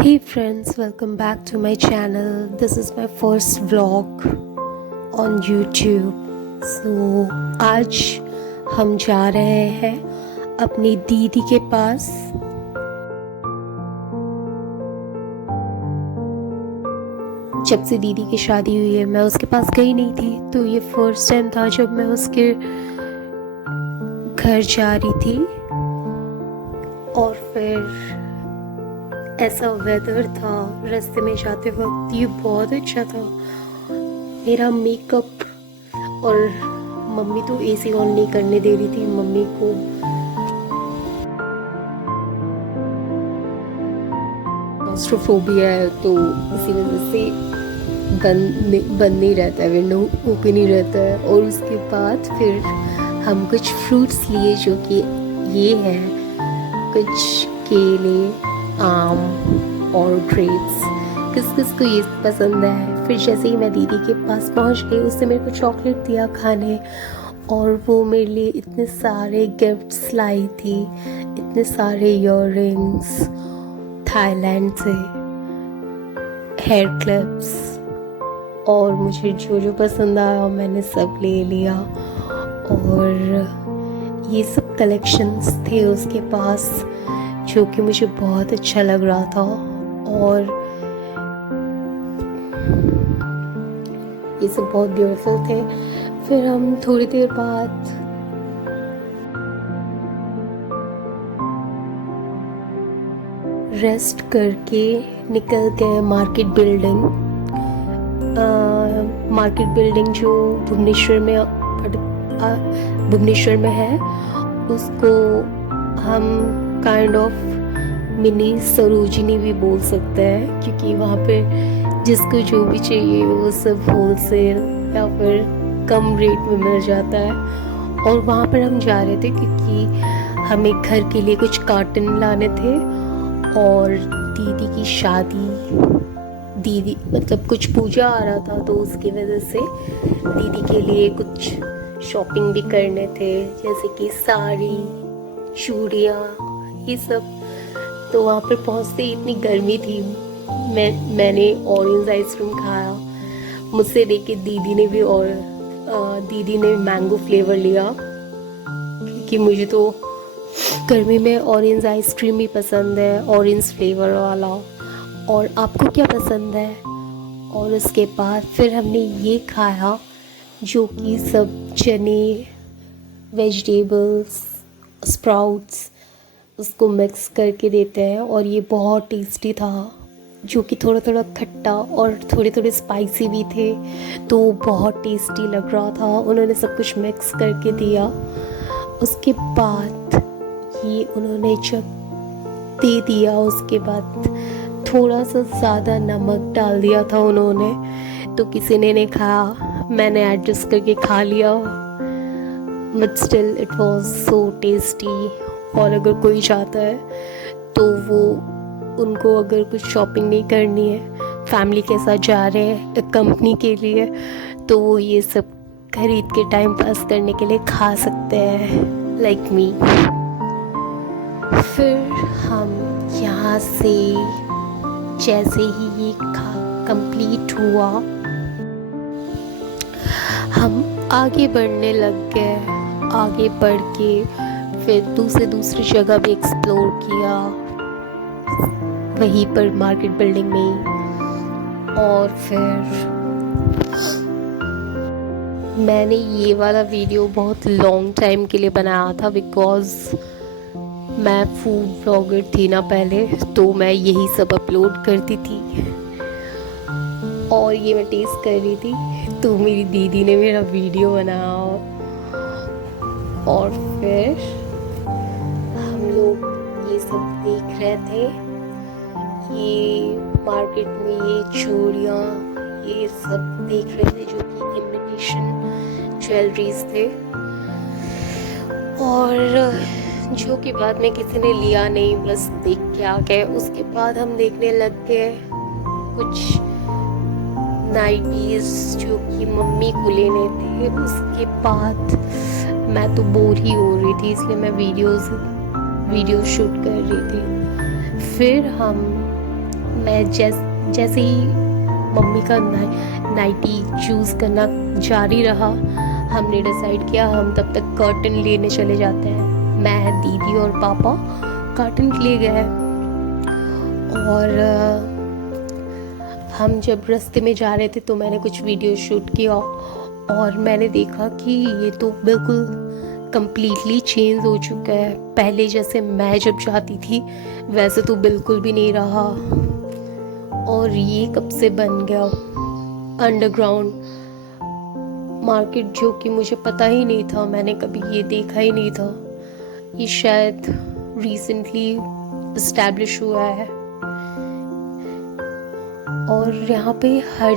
Hey friends, welcome back to my channel. This is my first vlog on YouTube. So आज हम जा रहे हैं अपनी दीदी के पास। जब से दीदी की शादी हुई है मैं उसके पास गई नहीं थी, तो ये फर्स्ट टाइम था जब मैं उसके घर जा रही थी। और फिर ऐसा वेदर था, रास्ते में जाते वक्त ये बहुत अच्छा था। मेरा मेकअप, और मम्मी तो एसी ऑन नहीं करने दे रही थी। मम्मी को क्लॉस्ट्रोफोबिया है, तो इसी वजह से बंद नहीं रहता है, विंडो ओपन ही रहता है। और उसके बाद फिर हम कुछ फ्रूट्स लिए, जो कि ये है कुछ केले, आम और ग्रेप्स। किस किस को ये पसंद है। फिर जैसे ही मैं दीदी के पास पहुंच गई, उसने मेरे को चॉकलेट दिया खाने, और वो मेरे लिए इतने सारे गिफ्ट्स लाई थी, इतने सारे इयररिंग्स थाईलैंड से, हेयर क्लिप्स, और मुझे जो जो पसंद आया मैंने सब ले लिया। और ये सब कलेक्शंस थे उसके पास, जो कि मुझे बहुत अच्छा लग रहा था। और ये सब बहुत ब्यूटीफुल थे। फिर हम थोड़ी देर बाद रेस्ट करके निकल गए मार्केट बिल्डिंग। मार्केट बिल्डिंग जो भुवनेश्वर में है, उसको हम काइंड ऑफ मिनी सरोजिनी भी बोल सकते हैं, क्योंकि वहाँ पे जिसको जो भी चाहिए वो सब होलसेल या फिर कम रेट में मिल जाता है। और वहाँ पर हम जा रहे थे क्योंकि हमें घर के लिए कुछ कार्टन लाने थे, और दीदी की मतलब कुछ पूजा आ रहा था, तो उसकी वजह से दीदी के लिए कुछ शॉपिंग भी करने थे, जैसे कि साड़ी, चूड़ियाँ, ये सब। तो वहाँ पर पहुँचते ही इतनी गर्मी थी, मैंने ऑरेंज आइसक्रीम खाया। मुझसे लेके दीदी ने मैंगो फ्लेवर लिया, क्योंकि मुझे तो गर्मी में ऑरेंज आइसक्रीम ही पसंद है, ऑरेंज फ्लेवर वाला। और आपको क्या पसंद है? और उसके बाद फिर हमने ये खाया, जो कि सब चने, वेजिटेबल्स, स्प्राउट्स, उसको मिक्स करके देते हैं, और ये बहुत टेस्टी था, जो कि थोड़ा थोड़ा खट्टा और थोड़े थोड़े स्पाइसी भी थे, तो बहुत टेस्टी लग रहा था। उन्होंने सब कुछ मिक्स करके दिया। उसके बाद ये उन्होंने जब दे दिया, उसके बाद थोड़ा सा ज़्यादा नमक डाल दिया था उन्होंने, तो किसी ने नहीं खाया, मैंने एडजस्ट करके खा लिया। But still it was so tasty. और अगर कोई चाहता है तो उनको अगर कुछ शॉपिंग नहीं करनी है, फैमिली के साथ जा रहे हैं कंपनी के लिए, तो वो ये सब खरीद के टाइम पास करने के लिए खा सकते हैं, लाइक मी। फिर हम यहाँ से जैसे ही ये कंप्लीट हुआ, हम आगे बढ़ने लग गए। आगे बढ़ के फिर दूसरी जगह भी एक्सप्लोर किया, वहीं पर मार्केट बिल्डिंग में। और फिर मैंने ये वाला वीडियो बहुत लॉन्ग टाइम के लिए बनाया था, बिकॉज़ मैं फूड ब्लॉगर थी ना पहले, तो मैं यही सब अपलोड करती थी। और ये मैं टेस्ट कर रही थी, तो मेरी दीदी ने मेरा वीडियो बनाया। और फिर हम लोग ये सब देख रहे थे, ये मार्केट में ये चूड़ियाँ, ये सब देख रहे थे, जो कि इमिटेशन ज्वेलरीज थे, और जो कि बाद में किसी ने लिया नहीं, बस देख के आ गए। उसके बाद हम देखने लग गए कुछ नाइटीज, जो कि मम्मी को लेने थे। उसके बाद मैं तो बोर ही हो रही थी, इसलिए मैं वीडियो शूट कर रही थी। फिर हम मैं जैसे ही मम्मी का नाइटी चूज़ करना जारी रहा, हमने डिसाइड किया हम तब तक कर्टन लेने चले जाते हैं। मैं, दीदी और पापा कर्टन के लिए गए और हम जब रास्ते में जा रहे थे तो मैंने कुछ वीडियो शूट किया और मैंने देखा कि ये तो बिल्कुल कंप्लीटली चेंज हो चुका है। पहले जैसे मैं जब जाती थी वैसे तो बिल्कुल भी नहीं रहा। और ये कब से बन गया अंडरग्राउंड मार्केट, जो कि मुझे पता ही नहीं था, मैंने कभी ये देखा ही नहीं था। ये शायद रिसेंटली इस्टेब्लिश हुआ है और यहाँ पे हर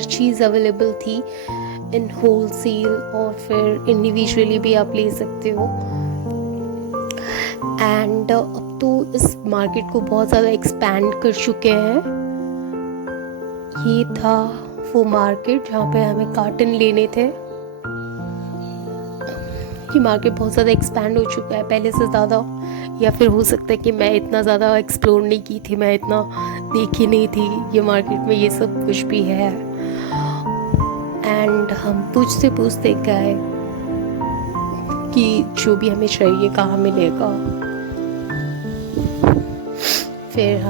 चीज़ अवेलेबल थी इन होलसेल और फिर इंडिविजुअली भी आप ले सकते हो। एंड अब तो इस मार्केट को बहुत ज़्यादा एक्सपैंड कर चुके हैं। ये था वो मार्केट जहाँ पे हमें कार्टन लेने थे। ये मार्केट बहुत ज़्यादा एक्सपैंड हो चुका है पहले से ज़्यादा, या फिर हो सकता है कि मैं इतना ज़्यादा एक्सप्लोर नहीं की थी, मैं इतना देखी नहीं थी ये मार्केट में ये सब कुछ भी है। एंड हम पूछते गए कि जो भी हमें चाहिए कहाँ मिलेगा। फिर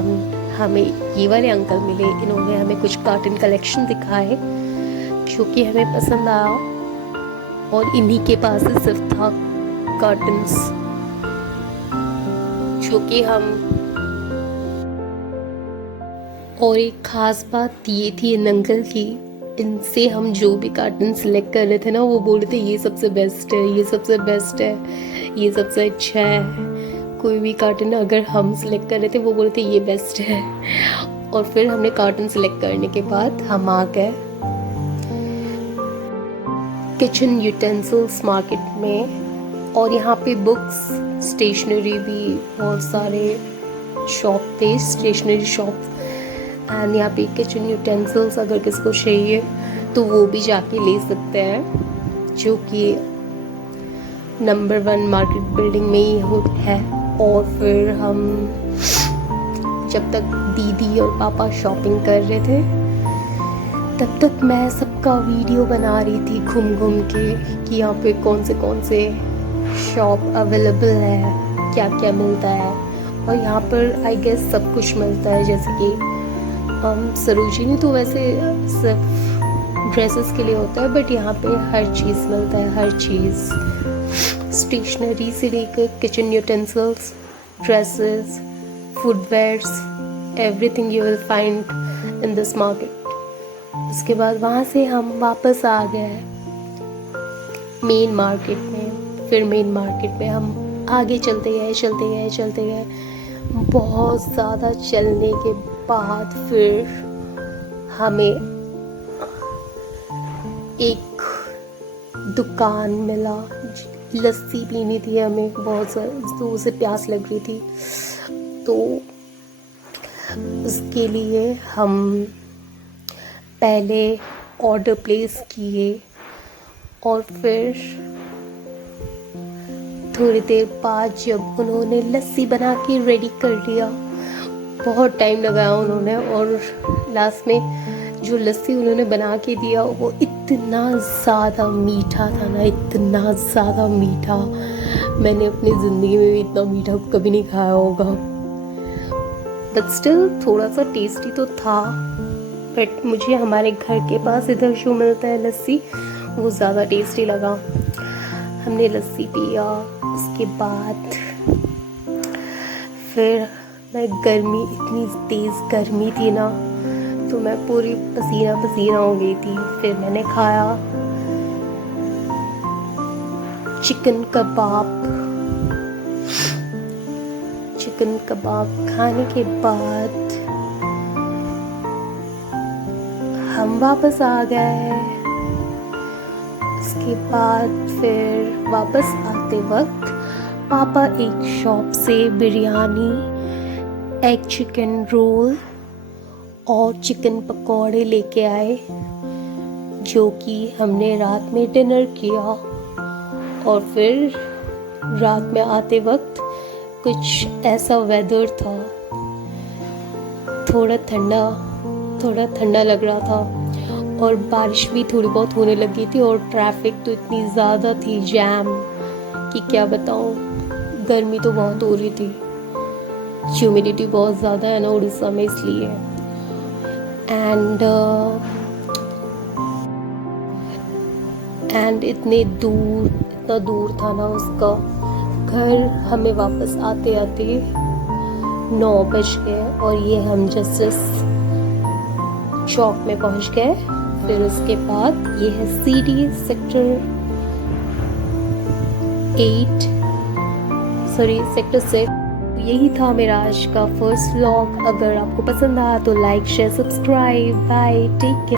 हमें ये वाले अंकल मिले, इन्होंने हमें कुछ कार्टन कलेक्शन दिखाए जो कि हमें पसंद आया और इन्हीं के पास ही सिर्फ था कार्टन्स जो कि हम। और एक ख़ास बात ये थी इन अंकल की, इनसे हम जो भी कार्टन सेलेक्ट कर रहे थे ना वो बोल रहे थे ये सबसे बेस्ट है, ये सबसे बेस्ट है, ये सबसे अच्छा है। कोई भी कार्टन अगर हम सिलेक्ट कर रहे थे वो बोलते ये बेस्ट है। और फिर हमने कार्टन सिलेक्ट करने के बाद हम आ गए किचन यूटेंसिल्स मार्केट में। और यहाँ पे बुक्स, स्टेशनरी भी बहुत सारे शॉप थे, स्टेशनरी शॉप। एंड यहाँ पे किचन यूटेंसिल्स अगर किसको चाहिए तो वो भी जाके ले सकते हैं, जो कि नंबर 1 मार्केट बिल्डिंग में ही है। और फिर हम जब तक दीदी और पापा शॉपिंग कर रहे थे तब तक मैं सबका वीडियो बना रही थी घूम के कि यहाँ पे कौन से शॉप अवेलेबल है, क्या क्या मिलता है। और यहाँ पर आई गेस सब कुछ मिलता है, जैसे कि सरोजिनी तो वैसे सिर्फ ड्रेसेस के लिए होता है, बट यहाँ पे हर चीज़ मिलता है, हर चीज़, स्टेशनरी से लेकर kitchen utensils, dresses, footwears, everything you will find in this market. उसके बाद वहाँ से हम वापस आ गए मेन मार्केट में। फिर मेन मार्केट में हम आगे चलते गए। बहुत ज़्यादा चलने के बाद फिर हमें एक दुकान मिला, लस्सी पीनी थी हमें, बहुत जोर से प्यास लग रही थी। तो उसके लिए हम पहले ऑर्डर प्लेस किए और फिर थोड़ी देर बाद जब उन्होंने लस्सी बना के रेडी कर दिया, बहुत टाइम लगाया उन्होंने, और लास्ट में जो लस्सी उन्होंने बना के दिया वो इतना ज़्यादा मीठा था ना, इतना ज़्यादा मीठा, मैंने अपनी ज़िंदगी में भी इतना मीठा कभी नहीं खाया होगा। बट स्टिल थोड़ा सा टेस्टी तो था। बट मुझे हमारे घर के पास इधर जो मिलता है लस्सी वो ज़्यादा टेस्टी लगा। हमने लस्सी पिया, उसके बाद फिर गर्मी, इतनी तेज़ गर्मी थी ना, तो मैं पूरी पसीना पसीना हो गई थी। फिर मैंने खाया चिकन कबाब। खाने के बाद हम वापस आ गए। उसके बाद फिर वापस आते वक्त पापा एक शॉप से बिरयानी, एग चिकन रोल और चिकन पकौड़े लेके आए, जो कि हमने रात में डिनर किया। और फिर रात में आते वक्त कुछ ऐसा वेदर था थोड़ा ठंडा लग रहा था और बारिश भी थोड़ी बहुत होने लगी थी और ट्रैफिक तो इतनी ज़्यादा थी जैम कि क्या बताऊँ। गर्मी तो बहुत हो रही थी, ह्यूमिडिटी बहुत ज़्यादा है ना उड़ीसा में, इसलिए। एंड इतना दूर था ना उसका घर। हमें वापस आते आते 9 बज गए और ये हम जस्टिस चौक में पहुंच गए। फिर उसके बाद ये है सीडी सेक्टर 6। यही था मेरा आज का फर्स्ट व्लॉग। अगर आपको पसंद आया तो like share subscribe. Bye, take care.